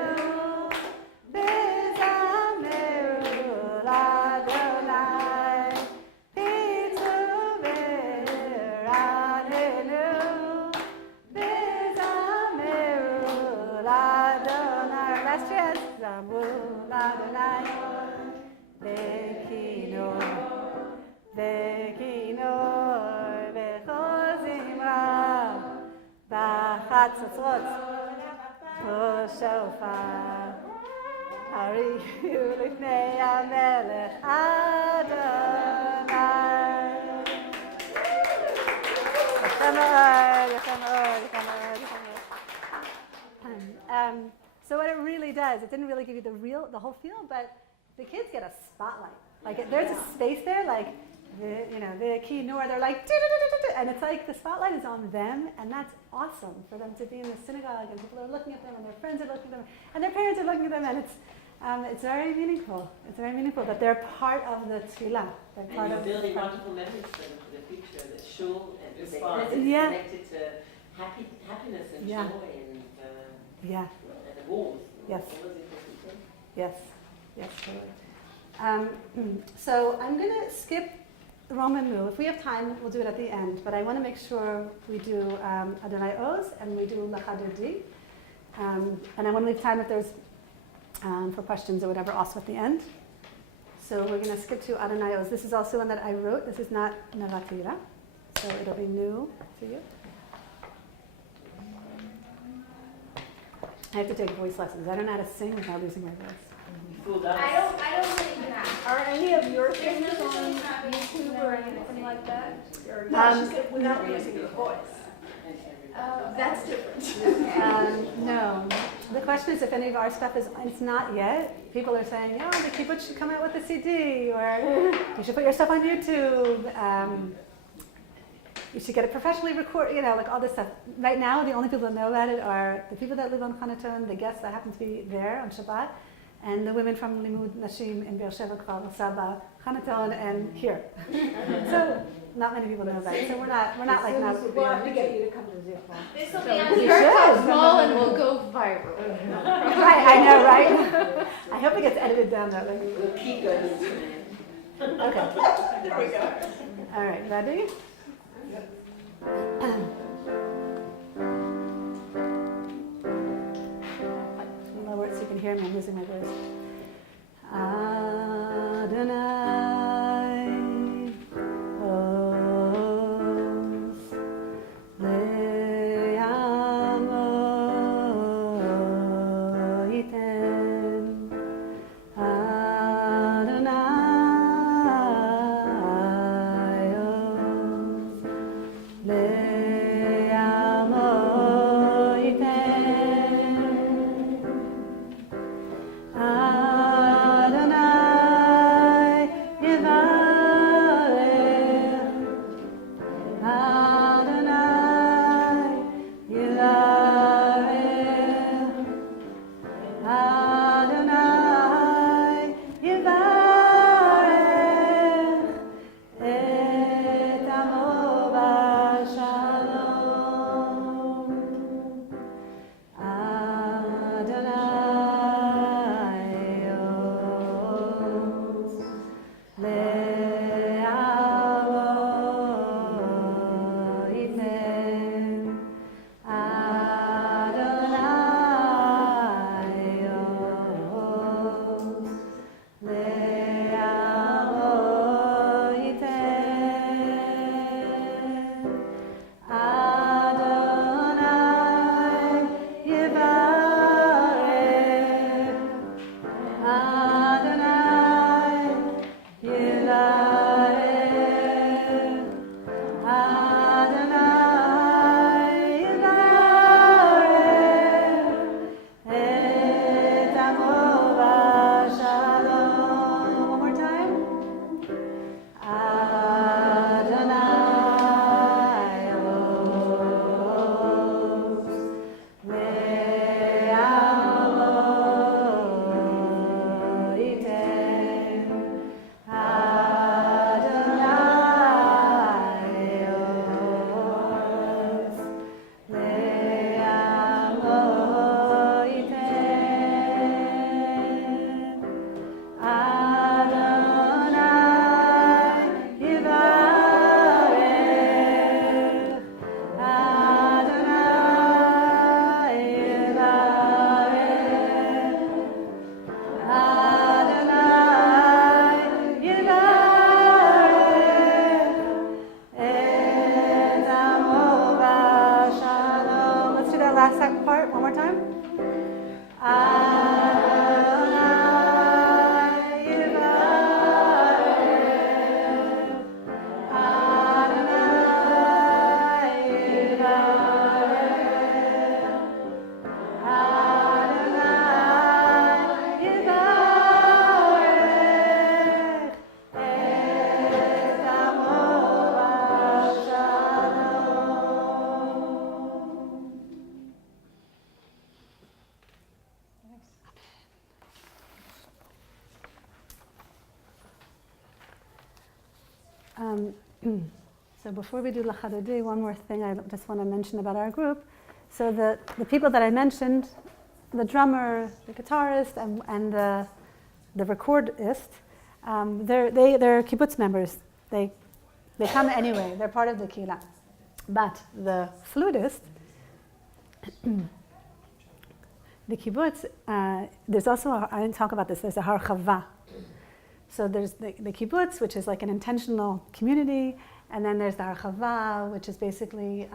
וזמרו לאדוני. פישו ורננו וזמרו לאדוני. Last chance. זמרו לאדוני בכינור, בכינור, בכל זמרה, בחצוצרות, בשופר. הריעו לפני המלך אדוני. יפה מאוד, יפה מאוד, יפה מאוד, יפה מאוד. So what it really does, it didn't really give you the whole feel, but the kids get a spotlight. Like there's a space there, like the key nor, they're like, and it's like the spotlight is on them, and that's awesome for them to be in the synagogue, and people are looking at them, and their friends are looking at them, and their parents are looking at them, and it's very meaningful. It's very meaningful that they're part of the tefillah. They're part And of you're building the wonderful memories for them for the future. That shul and It's it's fun. connected to happiness and Yeah. joy and Yeah. warmth. Yes. All those important things. Yes, yes, totally. So I'm going to skip the Roman move. If we have time, we'll do it at the end. But I want to make sure we do Adonai Oz and we do Lachadodi. And I want to leave time if there's for questions or whatever also at the end. So we're going to skip to Adonai Oz. This is also one that I wrote. This is not Navatira, so it'll be new to you. I have to take voice lessons. I don't know how to sing without losing my voice. Fooled us. I don't think that. Are any of your There's things no on such thing as YouTube or anything like that? Or Um, she said without losing your voice. And everybody. That's different. No. The question is if any of our stuff is, it's not yet. People are saying, oh, the kibbutz should come out with a CD, or you should put your stuff on YouTube. You should get it professionally recorded, like all this stuff. Right now, the only people that know about it are the people that live on Hanaton, the guests that happen to be there on Shabbat, and the women from Limud Nashim in Beersheba, Kfar Saba, Hanaton, and here. So not many people know about it. So we're not like now. We'll have to get you to come to Zip. This will be on We your should. Small and will go viral. Right, I know, right? I hope it gets edited down that way. We'll keep going. Okay. There we go. All right, ready? Lower it so you can hear me. I'm losing my voice. Adonai, Oz, Le'amo Yiten. Adonai, Oz, Le'amo Yiten. Adonai Yivarech last part one more time. So before we do L'Chadodi, one more thing I just want to mention about our group. So the people that I mentioned, the drummer, the guitarist, and the recordist, they're kibbutz members. They come anyway. They're part of the kehillah. But the flutist, the kibbutz, there's also, I didn't talk about this, there's a harchava. So there's the kibbutz, which is like an intentional community, and then there's the harchava, which is basically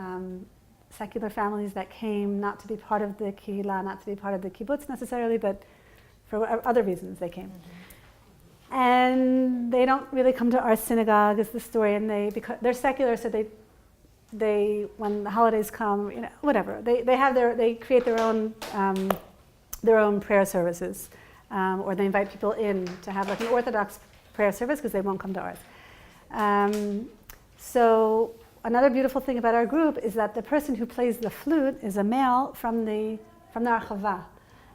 secular families that came not to be part of the kehillah, not to be part of the kibbutz necessarily, but for other reasons they came. Mm-hmm. And they don't really come to our synagogue, is the story, and because they're secular, so they when the holidays come, whatever, they create their own prayer services. Or they invite people in to have like an Orthodox prayer service because they won't come to ours. So another beautiful thing about our group is that the person who plays the flute is a male from the Archava,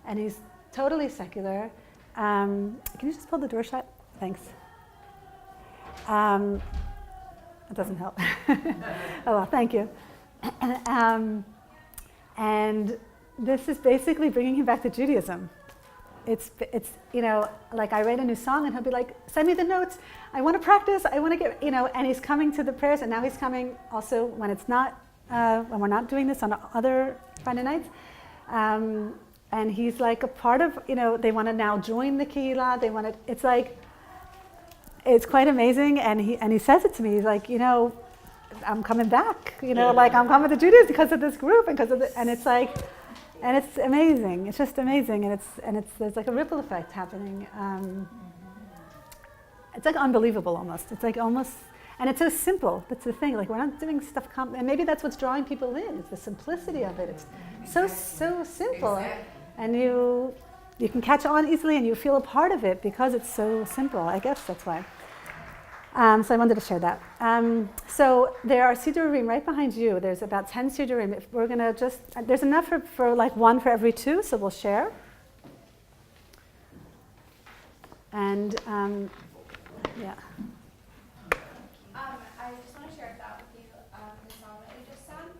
and he's totally secular. Can you just pull the door shut? Thanks. It doesn't help. Oh well, thank you. And this is basically bringing him back to Judaism. It's like I write a new song and he'll be like, send me the notes, I want to practice, I want to get, and he's coming to the prayers, and now he's coming also when it's not, when we're not doing this on other Friday nights. And he's like a part of, they want to now join the kehillah, it's quite amazing, and he says it to me, he's like, I'm coming back, like I'm coming to Judaism because of this group, and it's like, and it's amazing. It's just amazing, and there's like a ripple effect happening. It's like unbelievable almost. It's like almost, and it's so simple. That's the thing. Like we're not doing stuff, and maybe that's what's drawing people in. It's the simplicity of it. It's so simple, and you can catch on easily, and you feel a part of it because it's so simple. I guess that's why. So I wanted to share that. So there are sidurim right behind you. There's about 10 sidurim. If we're going to there's enough for like one for every two, so we'll share. And yeah. I just want to share a thought with you, the song that we just sung.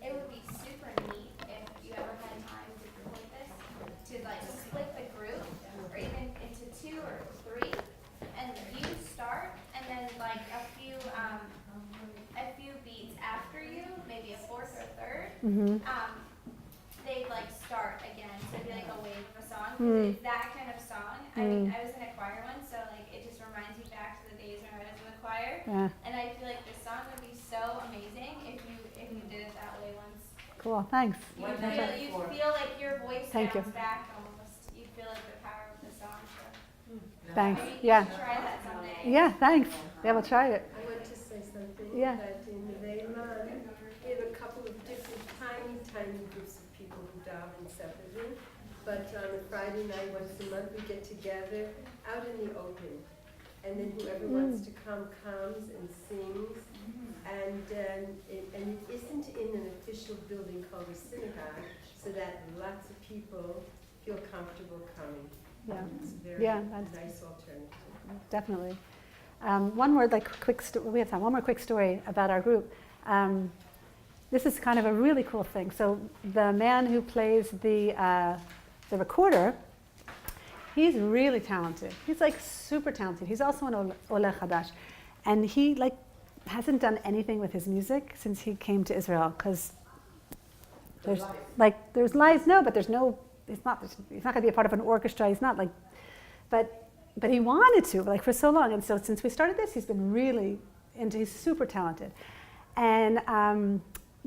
It would be super neat if you ever had time to do like this, to like split the group, or even into 2 or 3, and you start, and then like a few beats after you, maybe a 4th or a 3rd, they'd like start again. So it'd be like a wave of a song. It's that kind of song. I mean, I was in a choir once, so like it just reminds me back to the days when I was in the choir. Yeah. And I feel like this song would be so amazing if you did it that way once. Cool. Thanks. You feel like your voice bounce back almost. You feel like the power of the song. So. Thanks. Maybe Yeah. You should try that someday. Yeah. Thanks. Yeah, we'll try it. I want to say something. Yeah. That in Veilan, we have a couple of different tiny groups of people who daven separately. But on a Friday night, once a month, we get together out in the open. And then whoever wants to come comes and sings. And it isn't in an official building called a synagogue, so that lots of people feel comfortable coming. Yeah. It's a very nice alternative. Definitely. One more quick story. We have time. One more quick story about our group. This is kind of a really cool thing. So the man who plays the recorder, he's really talented. He's like super talented. He's also an Oleh Chadash, and he hasn't done anything with his music since he came to Israel, because there's lives. No, but there's no. He's not going to be a part of an orchestra. He's not but he wanted to for so long. And so since we started this, he's been really into. He's super talented, and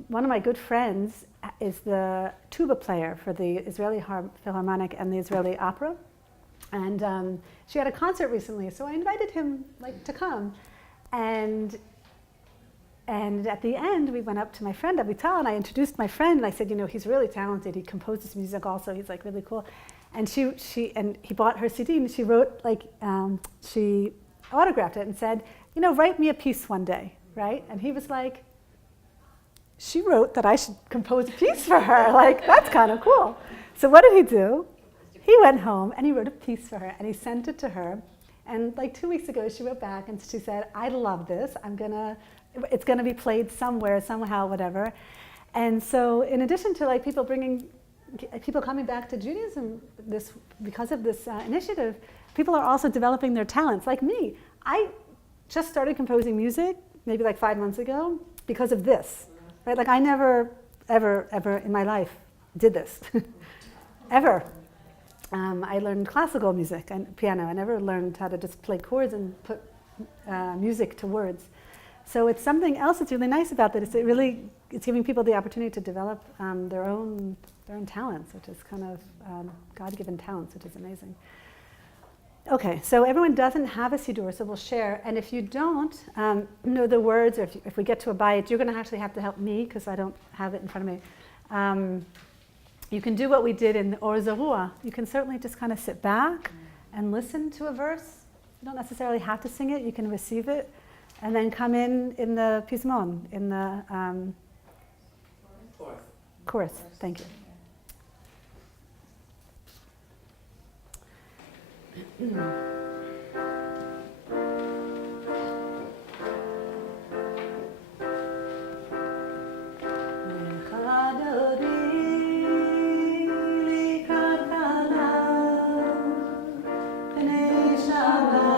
one of my good friends is the tuba player for the Israeli Philharmonic and the Israeli Opera. And she had a concert recently, so I invited him to come. And at the end, we went up to my friend Avital, and I introduced my friend, and I said, he's really talented. He composes music also. He's really cool. And he bought her CD, and she wrote she autographed it and said, write me a piece one day, right? And he was like, she wrote that I should compose a piece for her. That's kind of cool. So what did he do? He went home and he wrote a piece for her, and he sent it to her. And 2 weeks ago, she wrote back and she said, I love this. It's gonna be played somewhere, somehow, whatever. And so in addition to people coming back to Judaism because of this initiative, people are also developing their talents. Like me, I just started composing music maybe 5 months ago because of this, right? I never, ever, ever in my life did this, ever. I learned classical music and piano. I never learned how to just play chords and put music to words. So it's something else that's really nice about that. It's giving people the opportunity to develop their own talents, which is kind of God-given talents, which is amazing. Okay, so everyone doesn't have a siddur, so we'll share. And if you don't know the words, or if we get to a bayit, you're going to actually have to help me because I don't have it in front of me. You can do what we did in Or Zarua. You can certainly just kind of sit back and listen to a verse. You don't necessarily have to sing it. You can receive it. And then come in the pismon, in the chorus. Thank you. Shama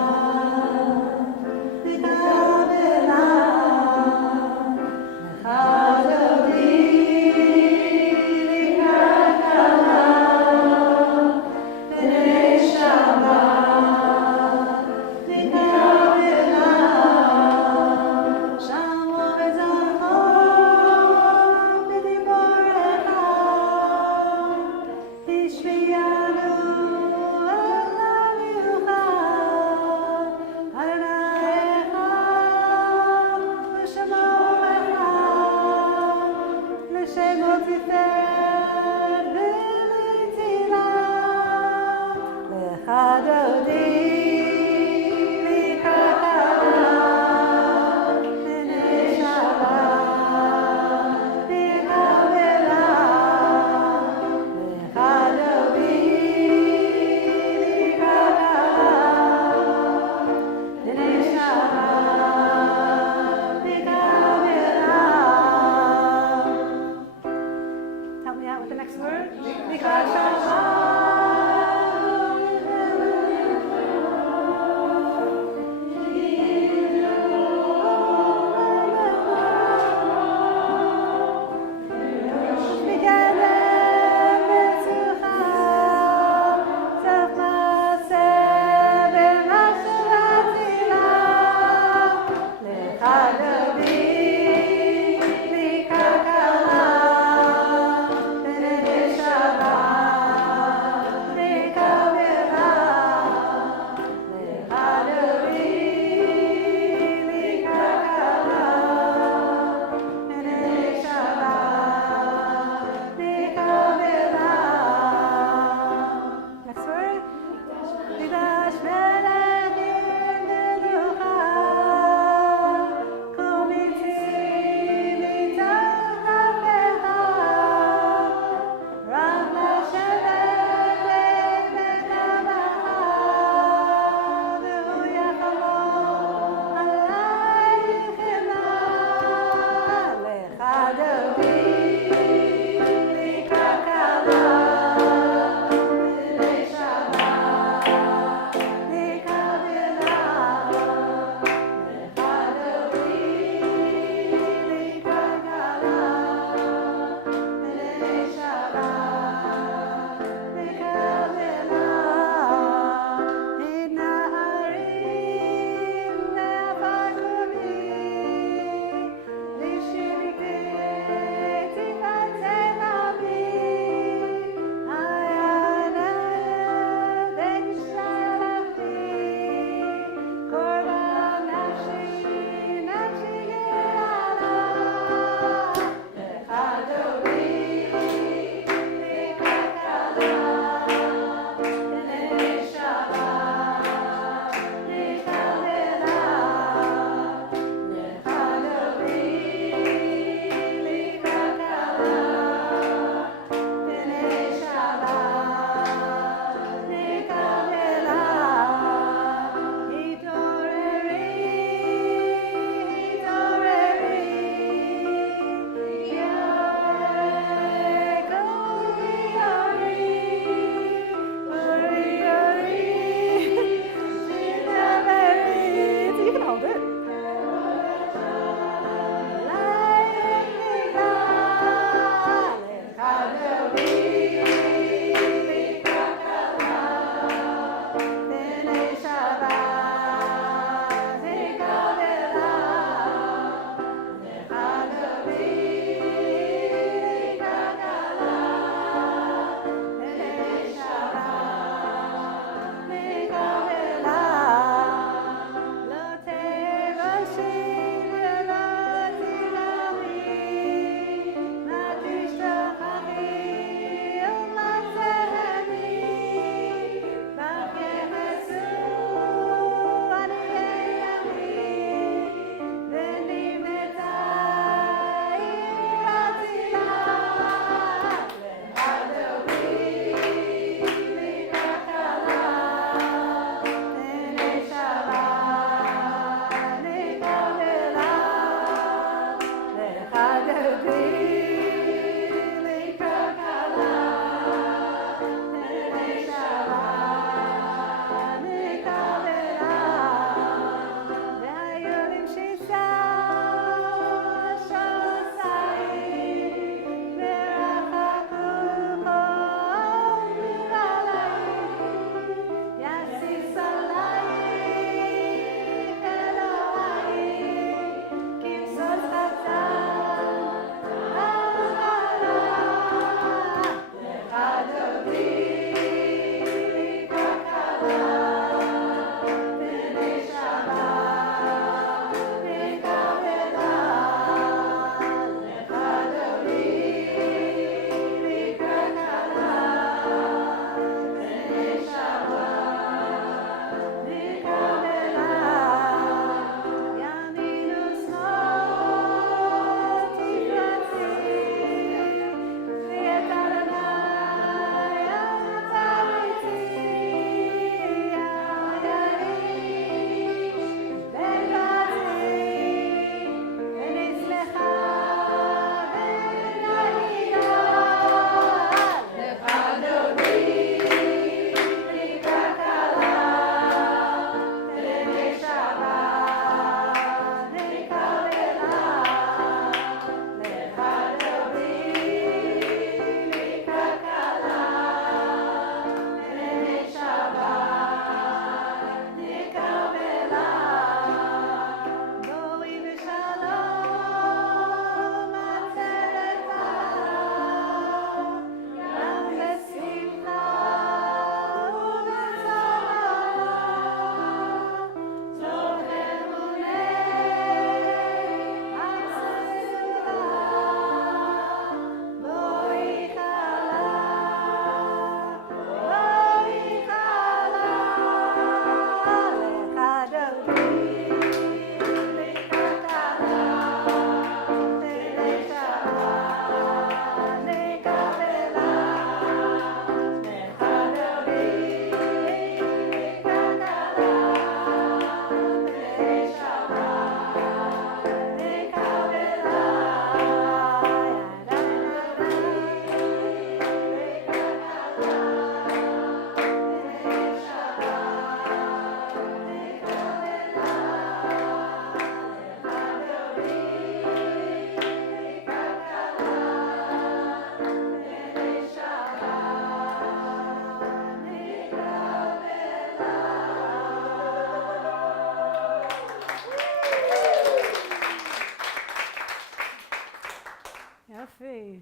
Yofi.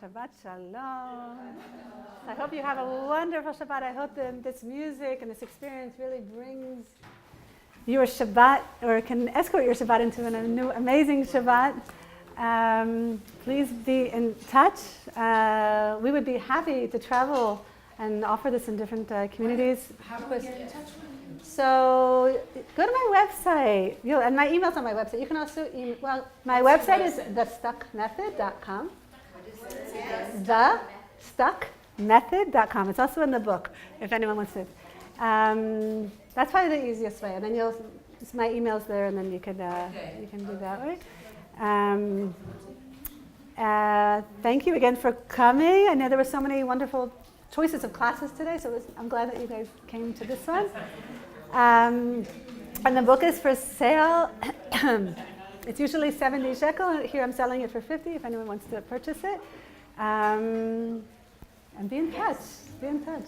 Shabbat Shalom. I hope you have a wonderful Shabbat. I hope that this music and this experience really brings your Shabbat, or can escort your Shabbat into a new amazing Shabbat. Please be in touch. We would be happy to travel and offer this in different communities. How do I get in touch with you? So go to my website. And my email's on my website. You can also my website is thestuckmethod.com. Thestuckmethod.com. It's also in the book if anyone wants to. That's probably the easiest way. And then my email's there, and then you can do that way. Thank you again for coming. I know there were so many wonderful choices of classes today, so I'm glad that you guys came to this one. And the book is for sale. It's usually 70 shekel. Here I'm selling it for 50 if anyone wants to purchase it. And be in touch. Be in touch.